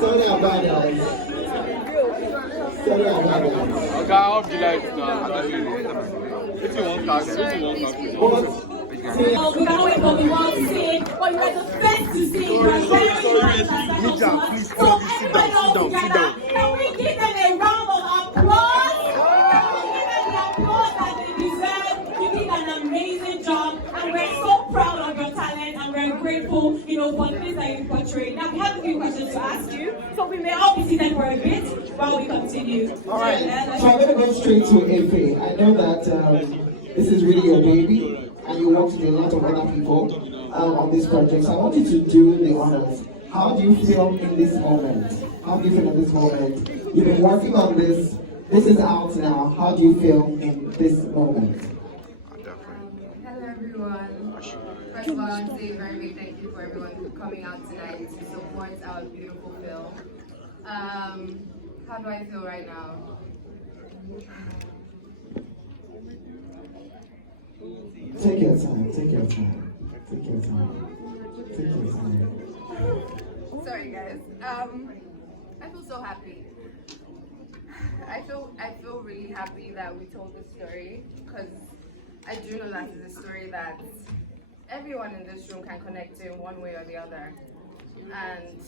Sorry about that. Sorry about that. Okay, I'll be like, if you want that, if you want that. Oh, we can't wait for the world to see it, but you are the first to see it. You are very important. Please, So everybody all together, can we give them a round of applause? Give them the applause that they deserve. You did an amazing job, and we're so proud of your talent, and we're grateful, for the things that you portrayed. Now we have a few questions to ask you, so we may all be seated for a bit while we continue. All right. So I'm going to go straight to Aigbe. I know that this is really your baby, and you worked with a lot of other people on this project. So I want you to do the honors. How do you feel in this moment? How do you feel in this moment? You've been working on this. This is out now. How do you feel in this moment? Hello everyone. First of all, I want to say a very big thank you for everyone for coming out tonight to support our beautiful film. How do I feel right now? Take your time. Take your time. Take your time. Take your time. Sorry guys. I feel so happy. I feel really happy that we told this story, because I do know that it's a story that everyone in this room can connect to in one way or the other. And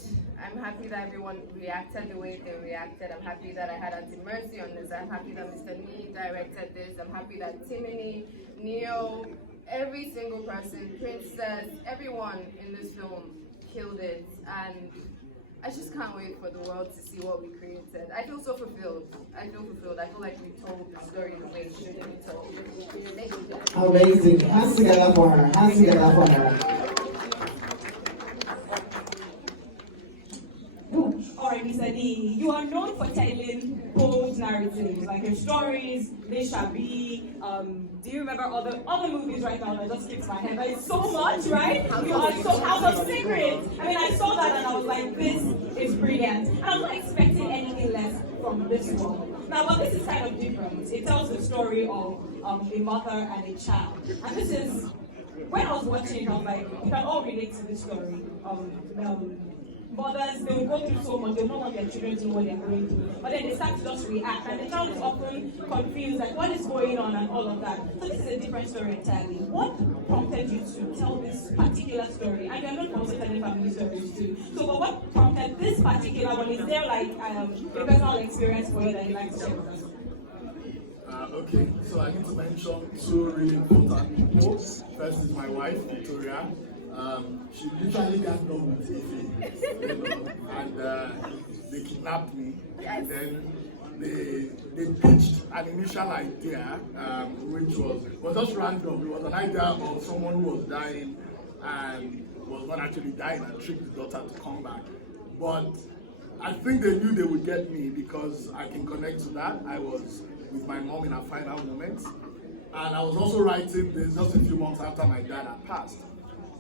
I'm happy that everyone reacted the way they reacted. I'm happy that I had Auntie Mercy on this. I'm happy that Mr. Nee directed this. I'm happy that Timony, Neo, every single person, Princess, everyone in this film killed it. And I just can't wait for the world to see what we created. I feel so fulfilled. I feel like we told the story the way it should have been told. Thank you. Amazing. Hands together for her. Hands together for her. Alright, Mr. Nee, you are known for telling bold narratives, like your stories, they shall be. Do you remember other movies right now that just skipped my head? Like so much, right? You are so House of Secrets. I mean, I saw that and I was like, this is brilliant. And I'm not expecting anything less from this one. Now, but this is kind of different. It tells the story of a mother and a child. And this is, when I was watching, I was like, we can all relate to this story. Mothers, they will go through so much, they don't want their children to know what they're going through. But then they start to just react, and the child is often confused, like what is going on and all of that. So this is a different story entirely. What prompted you to tell this particular story? And you're not also telling family stories too. So but what prompted this particular one? Is there like a personal experience for you that you like to share with us? Okay, so I need to mention two really important people. First is my wife, Victoria. She literally got done with Ife, and they kidnapped me, and then they pitched an initial idea, which was just random. It was an idea of someone who was dying and was not actually dying and tricked the daughter to come back. But I think they knew they would get me because I can connect to that. I was with my mom in her final moments, and I was also writing this just a few months after my dad had passed.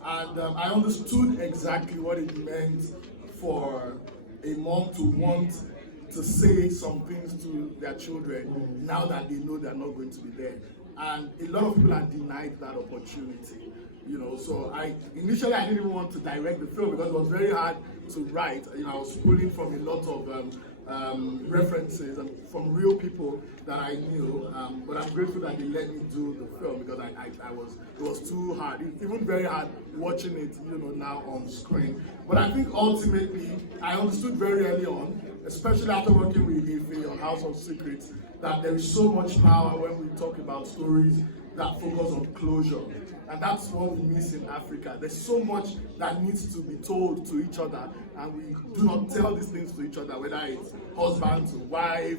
And I understood exactly what it meant for a mom to want to say some things to their children now that they know they're not going to be there. And a lot of people are denied that opportunity. So initially I didn't even want to direct the film because it was very hard to write. I was pulling from a lot of references and from real people that I knew, but I'm grateful that they let me do the film because it was too hard. It's even very hard watching it, now on screen. But I think ultimately I understood very early on, especially after working with Ife on House of Secrets, that there is so much power when we talk about stories that focus on closure. And that's what we miss in Africa. There's so much that needs to be told to each other, and we do not tell these things to each other, whether it's husband to wife,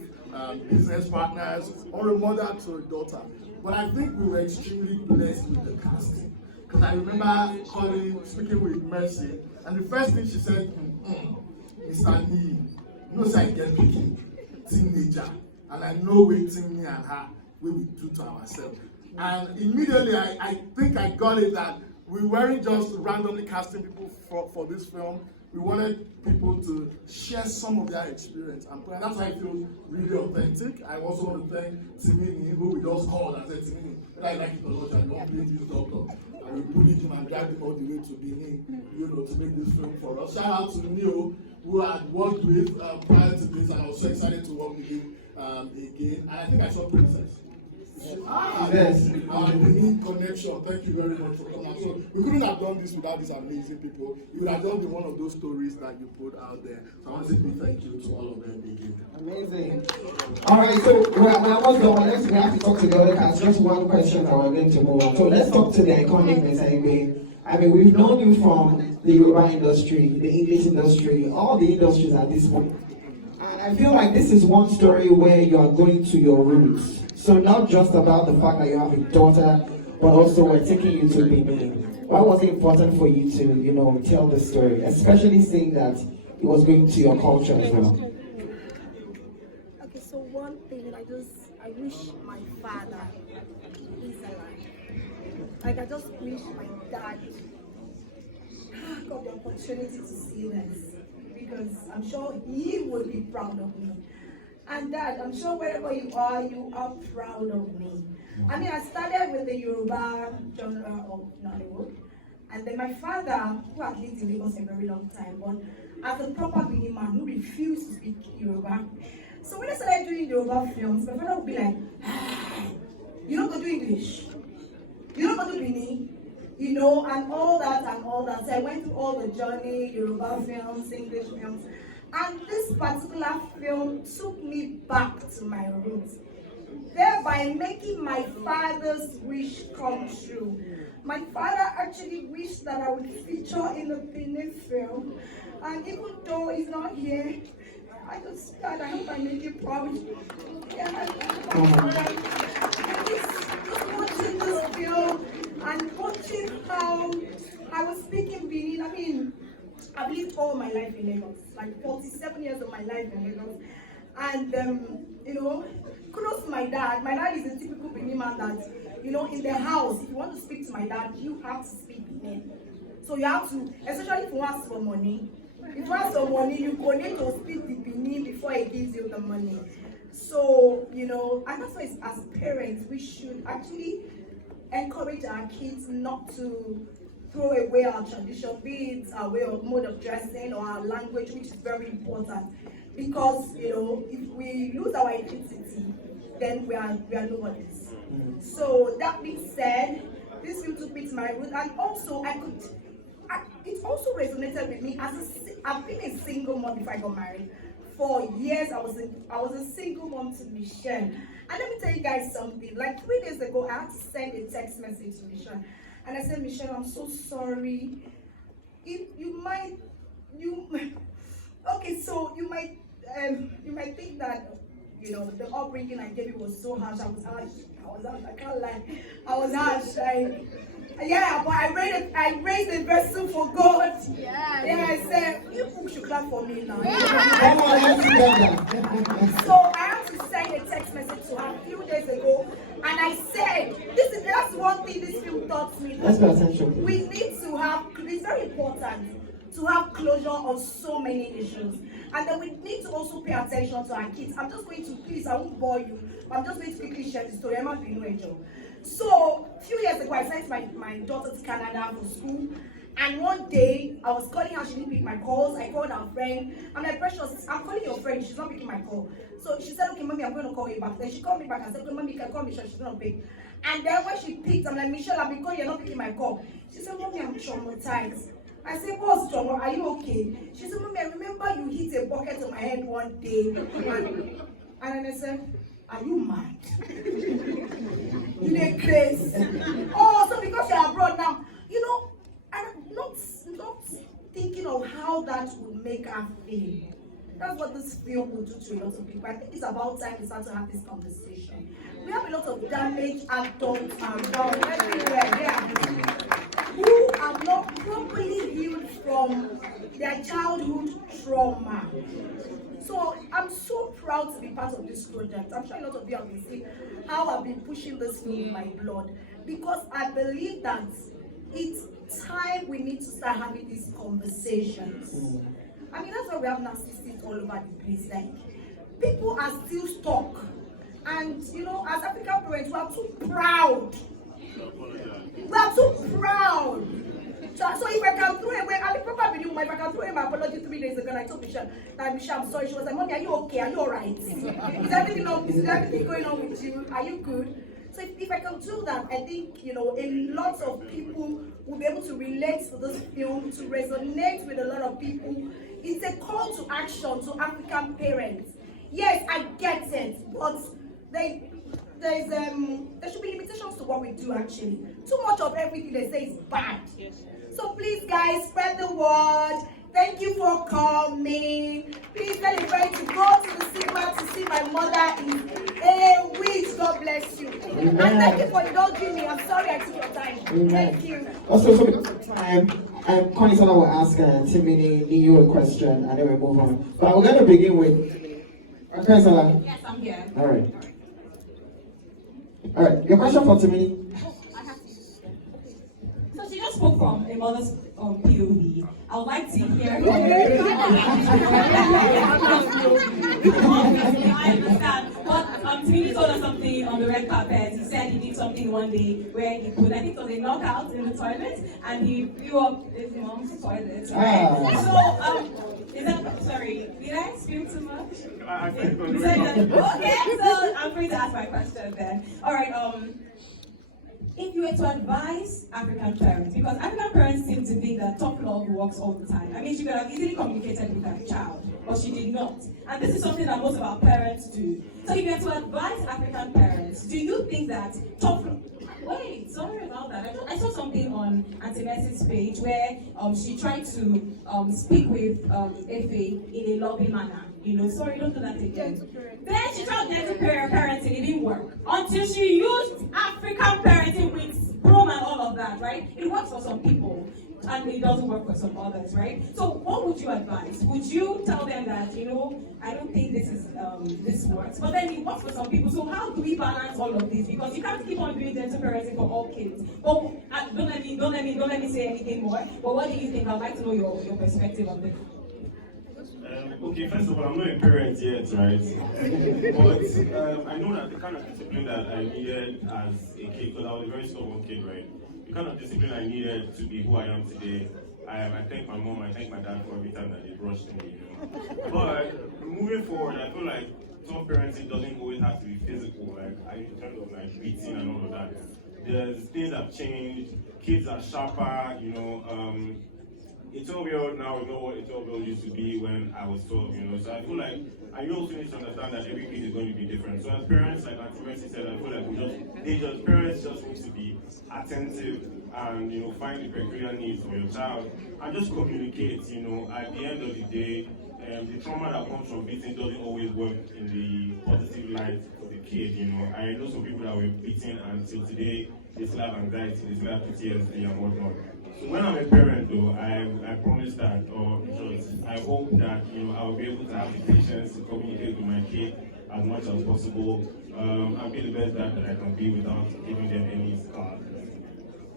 business partners, or a mother to a daughter. But I think we were extremely blessed with the casting. Because I remember speaking with Mercy, and the first thing she said, Mr. Nee, say I get picking, teenager, and I know waiting me and her, we will do to ourselves. And immediately, I think I got it that we weren't just randomly casting people for this film. We wanted people to share some of their experience. And that's why I feel really authentic. I also want to thank Timini, who we just called and said, Timini, I like it a lot. I don't play this doctor. I will bully him and drag him all the way to Benin, to make this film for us. Shout out to Neo. who I had worked with prior to this, and I was so excited to work with him again. And I think I saw Princess. Yes. Benin connection. Thank you very much for coming. So we couldn't have done this without these amazing people. It would have just been one of those stories that you put out there. So I want to say big thank you to all of them again. Amazing. All right, so we're almost done. We have to talk to the other cast. Just one question, and we're going to move on. So let's talk to the iconic Miss Aigbe. I mean, we've known you from the Yoruba industry, the English industry, all the industries at this point. And I feel like this is one story where you are going to your roots. So not just about the fact that you have a daughter, but also we're taking you to Benin. Why was it important for you to, tell the story, especially seeing that it was going to your culture as well? Okay, so one thing, I wish my father is alive. Like, I just wish my dad got the opportunity to see this, because I'm sure he would be proud of me. And Dad, I'm sure wherever you are proud of me. I mean, I started with the Yoruba genre of Nollywood, and then my father, who had lived in Lagos a very long time, but as a proper Benin man who refused to speak Yoruba. So when I started doing Yoruba films, my father would be like, you don't go do English, you don't go do Benin, and all that. So I went through all the journey, Yoruba films, English films. And this particular film took me back to my roots, thereby making my father's wish come true. My father actually wished that I would feature in the Benin film, and even though he's not here, I hope I make you proud. Yeah, just watching this film and watching how I was speaking Benin. I mean, I've lived all my life in Lagos, like 47 years of my life in Lagos. And, kudos to my dad. My dad is a typical Benin man that, in the house, if you want to speak to my dad, you have to speak Benin. So you have to, especially if you ask for money. If you ask for money, you go need to speak the Benin before he gives you the money. So, and that's why as parents, we should actually encourage our kids not to throw away our tradition, be it our way of mode of dressing or our language, which is very important. Because if we lose our identity, then we are nobodies. So that being said, this film took me to my roots, and also it also resonated with me I've been a single mom before I got married. For years, I was a single mom to Michelle. And let me tell you guys something. Like 3 days ago, I had to send a text message to Michelle. And I said, Michelle, I'm so sorry. Okay, so you might think that, the upbringing I gave you was so harsh. I was harsh. I can't lie. I was harsh. But I raised a vessel for God. Yeah, I said, you people should clap for me now. So I had to send a text message to her a few days ago, and I said, that's one thing this film taught me. Let's pay attention. We need to have, it's very important to have closure on so many issues. And then we need to also pay attention to our kids. I'm just going to, please, I won't bore you, but I'm just going to quickly share the story. I'm not. So, a few years ago, I sent my daughter to Canada for school. And one day, I was calling her, she didn't pick my calls. I called her friend. I'm like, Precious, I'm calling your friend, she's not picking my call. So she said, okay, Mommy, I'm going to call you back. Then she called me back and said, okay, Mommy, you can call Michelle, she's not pick. And then when she picked, I'm like, Michelle, I've been calling, you're not picking my call. She said, Mommy, I'm traumatized. I said, what's trauma? Are you okay? She said, Mommy, I remember you hit a bucket on my head one day. And then I said, are you mad? You need grace. Oh, so because you're abroad now, I'm not thinking of how that would make her feel. That's what this film will do to a lot of people. I think it's about time we start to have this conversation. We have a lot of damaged adults around everywhere who have not properly healed from their childhood trauma. So I'm so proud to be part of this project. I'm sure a lot of you have been seeing how I've been pushing this film in my blood, because I believe that it's time we need to start having these conversations. I mean, that's why we have narcissists all over the place. Like, people are still stuck. And, as African parents, we are too proud. We are too proud So if I can throw away, I mean, probably if I can throw away my apology 3 days ago, and I told Michelle that Michelle, I'm sorry. She was like, Mommy, are you okay? Are you alright? Is everything going on with you? Are you good? So if I can do that, I think a lot of people will be able to relate to this film, to resonate with a lot of people. It's a call to action to African parents. Yes, I get it, but there should be limitations to what we do actually. Too much of everything they say is bad. So please guys, spread the word. Thank you for coming. Please tell a friend to go to the cinema to see my mother in a week. God bless you. Amen. And thank you for indulging me. I'm sorry I took your time. Amen. Thank you. Also, so because of time, Connie will ask Timini Niyo a question and then we move on. But we're going to begin with Connie. Yes, I'm here. All right. All right. Your question for Timini? I have to. So she just spoke from a mother's POV. I would like to hear from I understand. But Timini told us something on the red carpet. He said he did something one day where he put, I think it was a knockout in the toilet, and he flew up his mom's toilet. Right? So, is that, sorry, did I speak too much? Okay, so I'm free to ask my question then. All right, if you were to advise African parents, because African parents seem to think that tough love works all the time. I mean, she could have easily communicated with her child, but she did not. And this is something that most of our parents do. So if you were to advise African parents, do you think that tough love... Wait, sorry about that. I saw something on Auntie Mercy's page where she tried to speak with Efe in a loving manner. Sorry, don't do that again. Then she tried gentle parenting, it didn't work. Until she used African parenting with broom and all of that, right? It works for some people, and it doesn't work for some others, right? So what would you advise? Would you tell them that, I don't think this works, but then it works for some people, so how do we balance all of this? Because you can't keep on doing gentle parenting for all kids. But don't let me say anything more, but what do you think? I'd like to know your perspective on this. Okay, first of all, I'm not a parent yet, right? But I know that the kind of discipline that I needed as a kid, because I was a very stubborn kid, right? The kind of discipline I needed to be who I am today, I thank my mom, I thank my dad for every time that they brushed me, But moving forward, I feel like tough parenting doesn't always have to be physical, in terms of beating and all of that. There's things have changed, kids are sharper, a 12-year-old now we know what a 12-year-old used to be when I was 12, So I feel like I also need to understand that every kid is going to be different. So as parents, like Auntie Mercy said, I feel like parents just need to be attentive and find the peculiar needs for your child and just communicate. At the end of the day, the trauma that comes from beating doesn't always work in the positive light for the kid. I know some people that were beaten until today they still have anxiety, they still have PTSD and whatnot. So when I'm a parent, though, I promise that, or I hope that I will be able to have the patience to communicate with my kid as much as possible, and be the best dad that I can be without giving them any scars.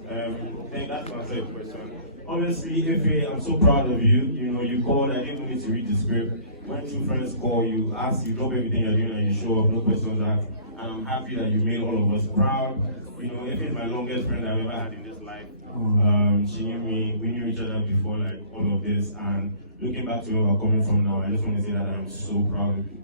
And that's my third question. Obviously, Efe, I'm so proud of you. You called. I didn't even need to read the script. When two friends call you, ask you, love everything you're doing, and you show up, no questions asked. And I'm happy that you made all of us proud. Efe is my longest friend I've ever had in this life. She knew me, we knew each other before all of this, and looking back to where we're coming from now, I just want to say that I'm so proud of you.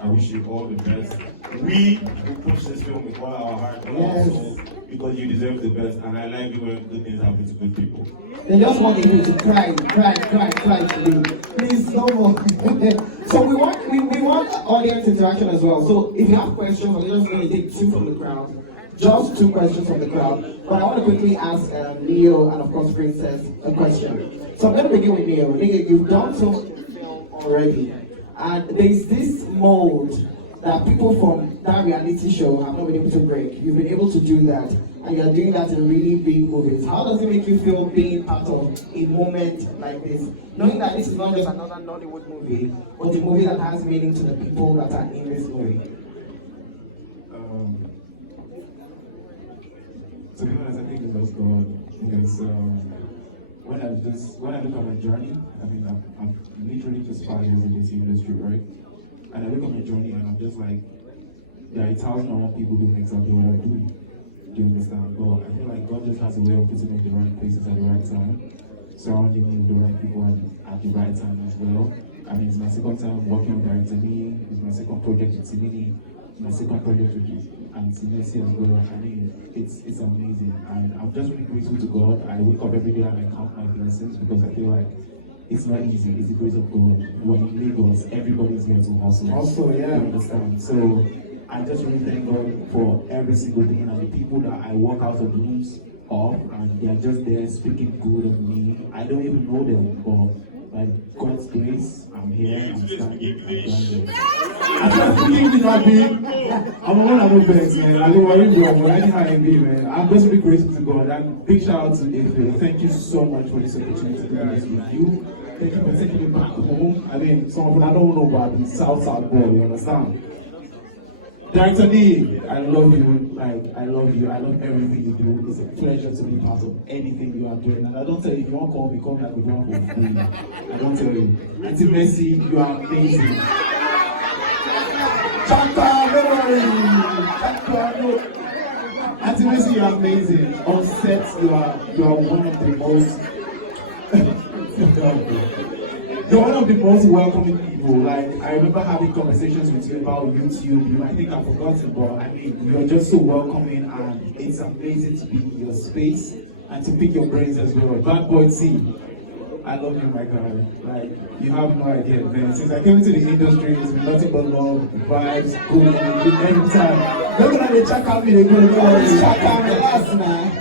I wish you all the best. We will push this film with all our heart, all our soul, because you deserve the best, and I like it when good things happen to good people. They just want you to cry to me. Please, no more. So we want audience interaction as well. So if you have questions, we're just going to take two from the crowd. Just two questions from the crowd. But I want to quickly ask Neo and of course Princess a question. So I'm going to begin with Neo. Neo, you've done so much in film already. And there's this mold that people from that reality show have not been able to break. You've been able to do that. And you're doing that in really big movies. How does it make you feel being part of a moment like this? Knowing that this is not just another Nollywood movie, but a movie that has meaning to the people that are in this movie. To be honest, I think it's just God, because when I look at my journey, I mean, I'm literally just 5 years in this industry, right? And I look at my journey and I'm just like, there are 1,001 people doing exactly what I do. Do you understand? But I feel like God just has a way of putting me in the right places at the right time, surrounding me with the right people at the right time as well. I mean, it's my second time working with Director Me, it's my second project with Timini, my second project with Messi as well. I mean, it's amazing, and I'm just really grateful to God. I wake up every day and I count my blessings because I feel like it's not easy. It's the grace of God. When in Lagos, everybody's here to hustle. Also, yeah. You understand? So I just really thank God for every single thing and the people that I walk out of rooms of, and they are just there speaking good of me. I don't even know them, but by God's grace, I'm here, I'm standing, I'm grinding. I'm not speaking to happy. I'm one of the best, man. I don't worry, bro. Anyhow I be, man. I'm just really grateful to God. And big shout out to Aigbe. Thank you so much for this opportunity to do this with you. Thank you for taking me back home. I mean, some of them I don't know about the South boy, you understand? Director D, I love you. Like, I love you. I love everything you do. It's a pleasure to be part of anything you are doing. And I don't tell you, if you want to call me, call me like a one for free. I don't tell you. Auntie Messi, you are amazing. Chaka, don't worry. Chaka, no. Auntie Messi, you are amazing. On set, you are one of the most you're one of the most welcoming people. Like, I remember having conversations with you about YouTube. You might think I've forgotten, but I mean, you're just so welcoming, and it's amazing to be in your space and to pick your brains as well. Bad boy T, I love you, my guy. Like, you have no idea, man. Since I came into the industry, it's been nothing but love, vibes, good energy every time. Look at the check out me, they're going to go check out me last night.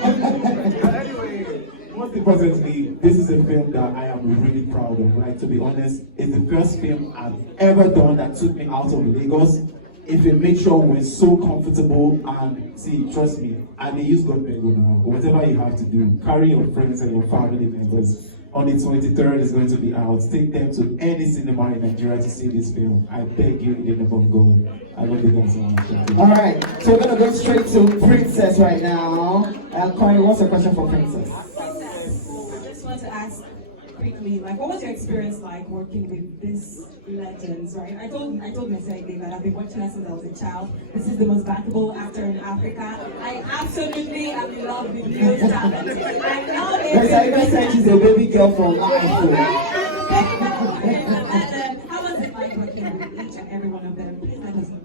Anyway, most importantly, this is a film that I am really proud of. Like, to be honest, it's the first film I've ever done that took me out of Lagos. If it made sure we're so comfortable, and see, trust me, I may use God Bengo now. Whatever you have to do, carry your friends and your family members. On the 23rd, it's going to be out. Take them to any cinema in Nigeria to see this film. I beg you in the name of God. I love you guys so much. All right, so we're gonna go straight to Princess right now. Connie, what's the question for Princess? I just want to ask quickly, like, what was your experience like working with these legends, right? I told Mr. Aigbe that I've been watching her since I was a child. This is the most backable actor in Africa. I absolutely am in love with Leo's talent. I love it. Mr. Aigbe said she's a baby girl from Aigbe. And how was it like working with each and every one of them? Please let us know.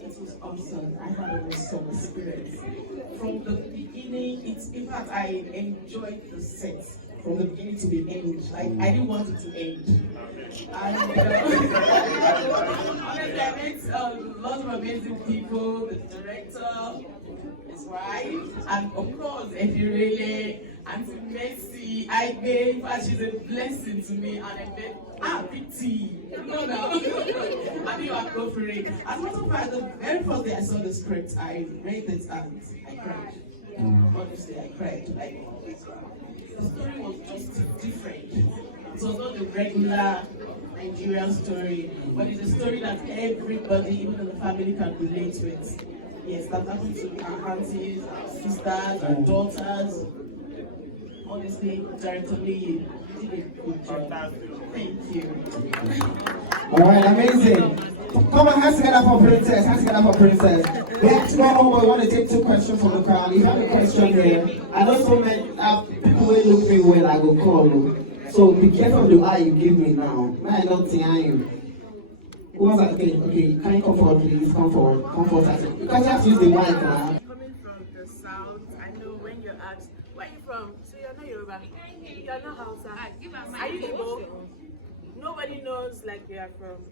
It was awesome. I had an awesome experience. From the beginning, in fact, I enjoyed the set from the beginning to the end. Like, I didn't want it to end. And honestly, I met lots of amazing people, the director, his wife, and of course, Efirele, Auntie Messi, Aigbe. In fact, she's a blessing to me, and I met PT. No, I mean, I go for it. As a matter of fact, the very first day I saw the script, I read it and I cried. Honestly, I cried. Like, the story was just different. It was not the regular Nigerian story, but it's a story that everybody, even in the family, can relate with. Yes, that happened to our aunties, our sisters, our daughters. Honestly, Director Lee, you did a good job. Thank you. All right, amazing. Come on, hands together for Princess. Hands together for Princess. The next one, we want to take 2 questions from the crowd. If you have a question here, I know so many people will look me well, I will call you. So be careful of the eye you give me now. I don't see you. Who was that? Okay, can you come forward, please? Come forward. Come forward. Because you have to use the mic now. Coming from the south, I know when you're asked, where are you from? So you're not Yoruba. You're not Hausa. Are you Igbo? Nobody knows like you are from,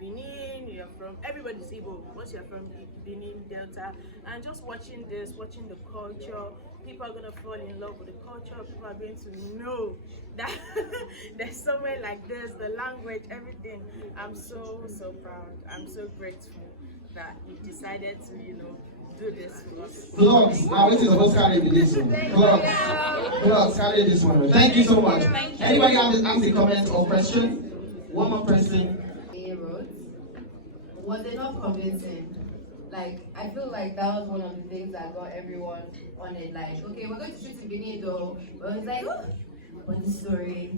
Benin, you're from, everybody's Igbo. Once you're from Benin, Delta, and just watching this, watching the culture, people are going to fall in love with the culture, people are going to know that there's somewhere like this, the language, everything. I'm so proud. I'm so grateful that you decided to, do this for us. Vlogs, now this is supposed to carry this one. Vlogs, carry this one. Thank you so much. Anybody have a comment or question? One more person. Was enough convincing. Like, I feel like that was one of the things that got everyone on it. Like, okay, we're going to shoot in Benin though. But it's like, but the story,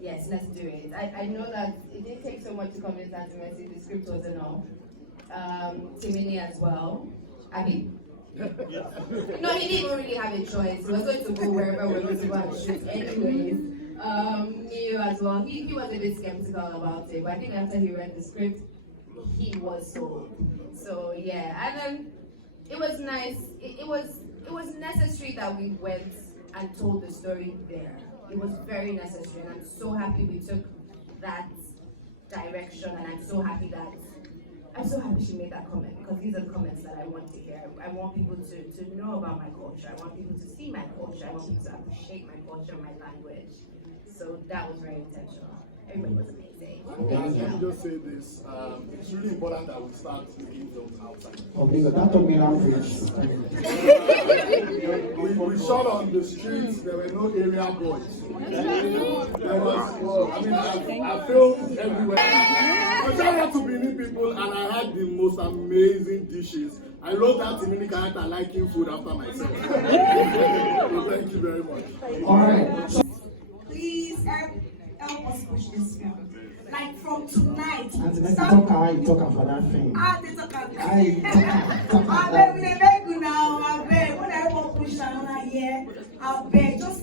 yes, let's do it. I know that it didn't take so much to convince Auntie Messi. The script was enough. Timini as well. I mean, No, he didn't really have a choice. He was going to go wherever we're going to go and shoot anyways. Neo as well. He was a bit skeptical about it, but I think after he read the script, he was sold. So yeah, and then it was nice. It was necessary that we went and told the story there. It was very necessary, and I'm so happy we took that direction, and I'm so happy she made that comment, because these are the comments that I want to hear. I want people to know about my culture. I want people to see my culture. I want people to appreciate my culture, my language. So that was very intentional. Everybody was amazing. Guys, let me just say this. It's really important that we start making films outside. Okay, so that took me around fish. We shot on the streets, there were no area boys. There was, I filmed everywhere. I shout out to Benin people, and I had the most amazing dishes. I wrote that in mini character liking food after myself. So thank you very much. Alright. Please help us push this film. Like from tonight. And let's talk how you talk about that thing. They talk about I beg, we dey beg you now. I beg, when I want push another year, I beg, just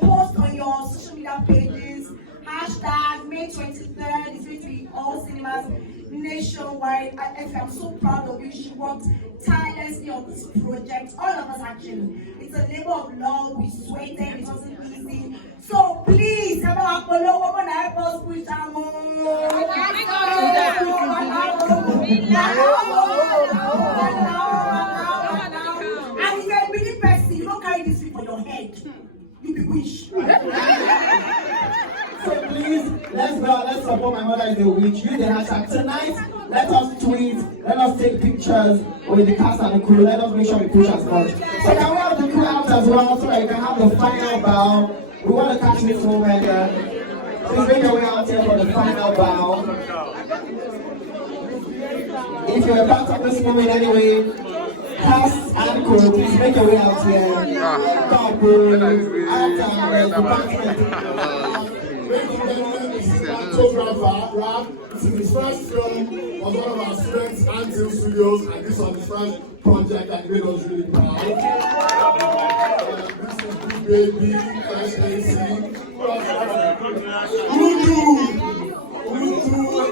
post on your social media pages. Hashtag May 23rd is going to be all cinemas nationwide. I'm so proud of you. She worked tirelessly on this project. All of us actually. It's a labor of love. We sweated. It wasn't easy. So please, help us push and if you're a really person, you don't carry this thing on your head. You be wish. So please, let's go. Let's support My Mother Is a Witch. Use the hashtag tonight. Let us tweet. Let us take pictures with the cast and the crew. Let us make sure we push as much. So can we have the crew out as well so that you can have the final bow? We want to catch this moment. Please make your way out here for the final bow. If you're a part of this moment anyway, cast and crew, please make your way out here. This is his first film, was one of our students, Antil Studios, and this was his first project that made us really proud. This is Big Baby, first AC, Udu,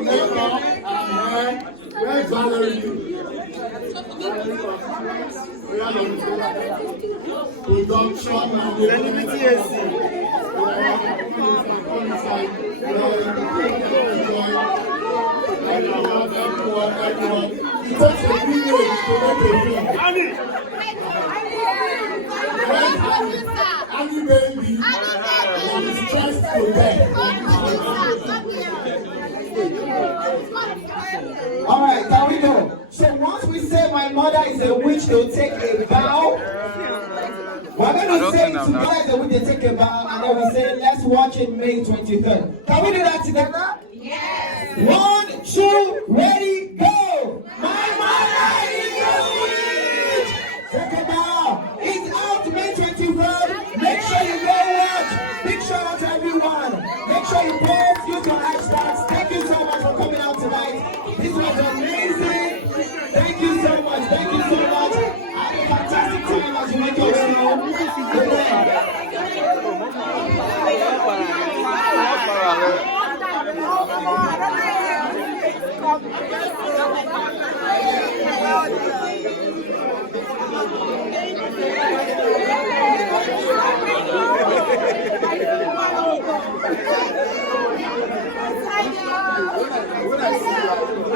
Neka, and where's Valerie? Production and everyone. It takes a village to make a film. Aigbe baby is stressed to death. Alright, can we go? So once we say My Mother Is a Witch, they'll take a bow. We're going to say My Mother Is a Witch, they take a bow, and then we say let's watch it May 23rd. Can we do that together? Yes. 1, 2, ready, go! My Mother Is a Witch! Take a bow. It's out May 23rd. Make sure you go watch. Big shout out to everyone. Make sure you post, use your hashtags. Thank you so much for coming out tonight. This was amazing. Thank you so much. Thank you so much. Have a fantastic time as you make your way home. Good night. Thank you.